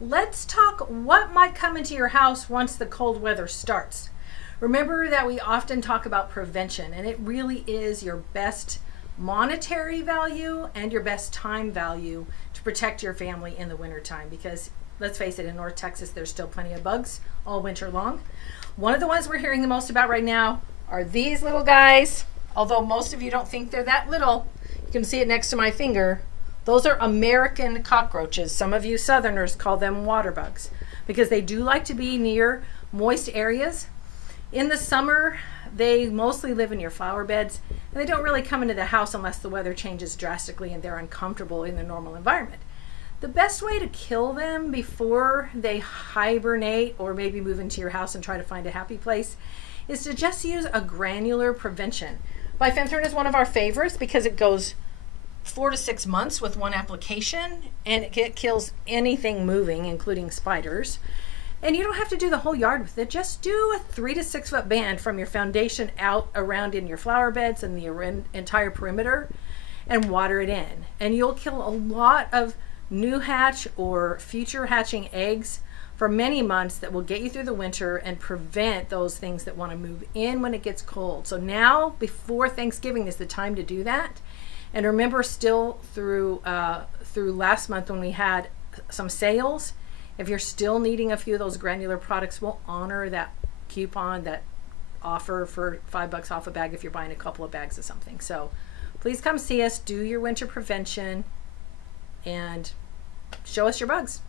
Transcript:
let's talk what might come into your house once the cold weather starts. Remember that we often talk about prevention, and it really is your best monetary value and your best time value to protect your family in the wintertime, because let's face it, in North Texas there's still plenty of bugs all winter long. One of the ones we're hearing the most about right now are these little guys. Although most of you don't think they're that little, you can see it next to my finger. Those are American cockroaches. Some of you Southerners call them water bugs because they do like to be near moist areas. In the summer, they mostly live in your flower beds, and they don't really come into the house unless the weather changes drastically and they're uncomfortable in their normal environment. The best way to kill them before they hibernate or maybe move into your house and try to find a happy place is to just use a granular prevention. Bifenthrin is one of our favorites because it goes 4 to 6 months with one application, and it kills anything moving, including spiders. And you don't have to do the whole yard with it. Just do a 3 to 6 foot band from your foundation out around in your flower beds and the entire perimeter, and water it in. And you'll kill a lot of new hatch or future hatching eggs for many months that will get you through the winter and prevent those things that want to move in when it gets cold. So now, before Thanksgiving, is the time to do that. And remember, still through last month when we had some sales, if you're still needing a few of those granular products, we'll honor that coupon, that offer for $5 off a bag if you're buying a couple of bags of something. So please come see us, do your winter prevention, and show us your bugs.